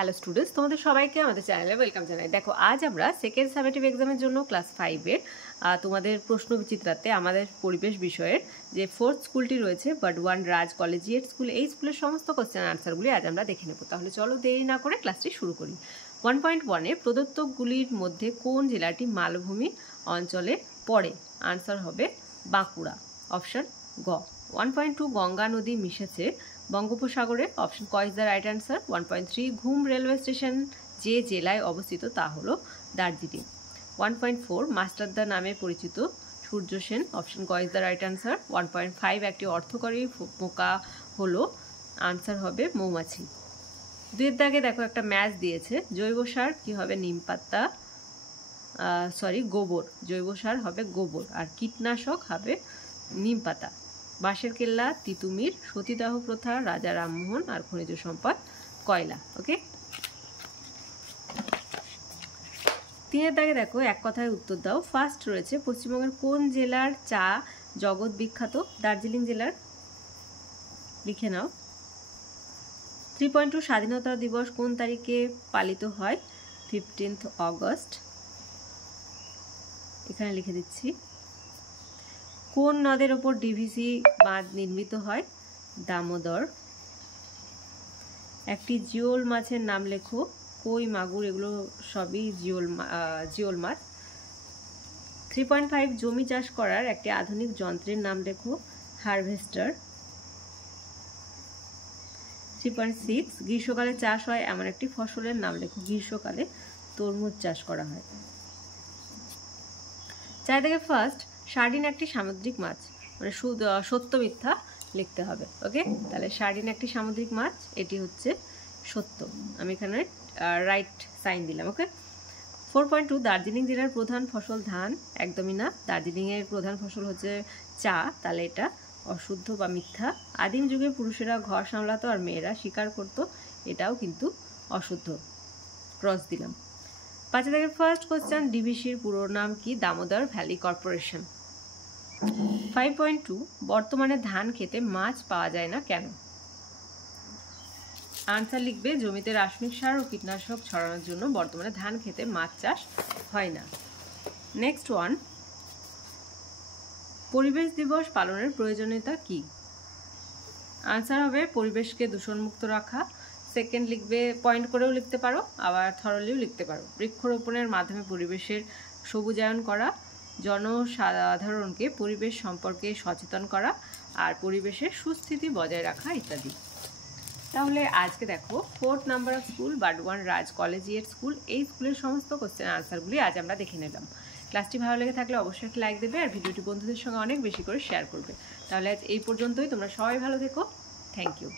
Hello students, তোমাদের সবাইকে আমাদের চ্যানেলে ওয়েলকাম জানাই। দেখো, আজ আমরা সেকেন্ড সামেটিভ এক্সামের জন্য ক্লাস 5-এর তোমাদের প্রশ্ন বিচিত্রাতে আমাদের পরিবেশ বিষয়ের যে ফোর্থ স্কুলটি রয়েছে বার্ডওয়ান রাজ কলেজিয়েট স্কুল, এই স্কুলের সমস্ত কোশ্চেন আনসারগুলি আজ আমরা দেখে নেব। তাহলে চলো দেরি না করে ক্লাসটি শুরু করি। 1.1-এ প্রদত্তগুলির মধ্যে কোন জেলাটি মালভূমি অঞ্চলে পড়ে? আনসার হবে বাঁকুড়া, অপশন গ। 1.2 গঙ্গা নদী মিশেছে বঙ্গোপসাগরে, অপশন ক ইজ দ্য রাইট অ্যান্সার। 1.3 ঘুম রেলওয়ে স্টেশন যে জেলায় অবস্থিত তা হলো দার্জিলিং। 1.4 মাস্টারদা নামে পরিচিত সূর্য সেন, অপশন ক ইজ দ্য রাইট অ্যান্সার। 1.5 একটি অর্থকরী পোকা হলো, আনসার হবে মৌমাছি। 2-এর দাগে দেখো একটা ম্যাচ দিয়েছে, জৈব সার কি হবে? নিম পাতা, গোবর। জৈব সার হবে গোবর আর কীটনাশক হবে নিম পাতা। বাঁশের কেল্লা তিতুমির, সতীদাহ প্রথা রাজা রামমোহন, আর খনিজ সম্পদ কয়লা। ওকে, 3-এর দাগে দেখো এক কথায় উত্তর দাও। ফার্স্ট রয়েছে পশ্চিমবঙ্গের কোন জেলার চা জগৎ বিখ্যাত? দার্জিলিং জেলার, লিখে নাও। 3.2 স্বাধীনতা দিবস কোন তারিখে পালিত হয়? 15 অগস্ট, এখানে লিখে দিচ্ছি। কোন নদের ওপর ডিভিসি বাঁধ নির্মিত হয়? দামোদর। একটি জিওল মাছের নাম লেখো। কই, মাগুর এগুলো সবই জিওল মাছ। 3.5 জমি চাষ করার একটি আধুনিক যন্ত্রের নাম লেখো। হারভেস্টার। 3.6 গ্রীষ্মকালে চাষ হয় এমন একটি ফসলের নাম লেখো। গ্রীষ্মকালে তরমুজ চাষ করা হয়। 4 থেকে ফার্স্ট সার্ডিন একটি সামুদ্রিক মাছ, মানে সত্য মিথ্যা লিখতে হবে। ওকে, তাহলে সার্ডিন একটি সামুদ্রিক মাছ, এটি হচ্ছে সত্য। আমি এখানে রাইট সাইন দিলাম। ওকে, 4.2 দার্জিলিং জেলার প্রধান ফসল ধান, একদমই না। দার্জিলিংয়ের প্রধান ফসল হচ্ছে চা, তাহলে এটা অশুদ্ধ বা মিথ্যা। আদিম যুগে পুরুষেরা ঘর সামলাতো আর মেয়েরা শিকার করতো, এটাও কিন্তু অশুদ্ধ, ক্রস দিলাম। 5 থেকে ফার্স্ট কোশ্চেন, ডিভিসির পুরো নাম কি? Damodar valley corporation. 5.2 বর্তমানে ধান খেতে মাছ পাওয়া যায় না কেন? আনসার লিখবে জমিতে রাসায়নিক সার ও কীটনাশক ছড়ানোর জন্য বর্তমানে ধান খেতে মাছ চাষ হয় না। নেক্সট ওয়ান, পরিবেশ দিবস পালনের প্রয়োজনীয়তা কি? আনসার হবে পরিবেশকে দূষণমুক্ত রাখা। সেকেন্ড লিখবে, পয়েন্ট করেও লিখতে পারো, আবার থরলিও লিখতে পারো। বৃক্ষরোপণের মাধ্যমে পরিবেশের সবুজায়ন করা, জনসাধারণকে পরিবেশ সম্পর্কে সচেতন করা, আর পরিবেশের সুস্থিতি বজায় রাখা ইত্যাদি। তাহলে আজকে দেখো 4th number of school Burdwan Raj collegiate school, এই স্কুলের সমস্ত কোশ্চেন আনসারগুলি আজ আমরা দেখে নিলাম। ক্লাসটি ভালো লেগে থাকলে অবশ্যই একটা লাইক দেবে আর ভিডিওটি বন্ধুদের সঙ্গে অনেক বেশি করে শেয়ার করবে। তাহলে আজ এই পর্যন্তই, তোমরা সবাই ভালো থেকো। Thank you.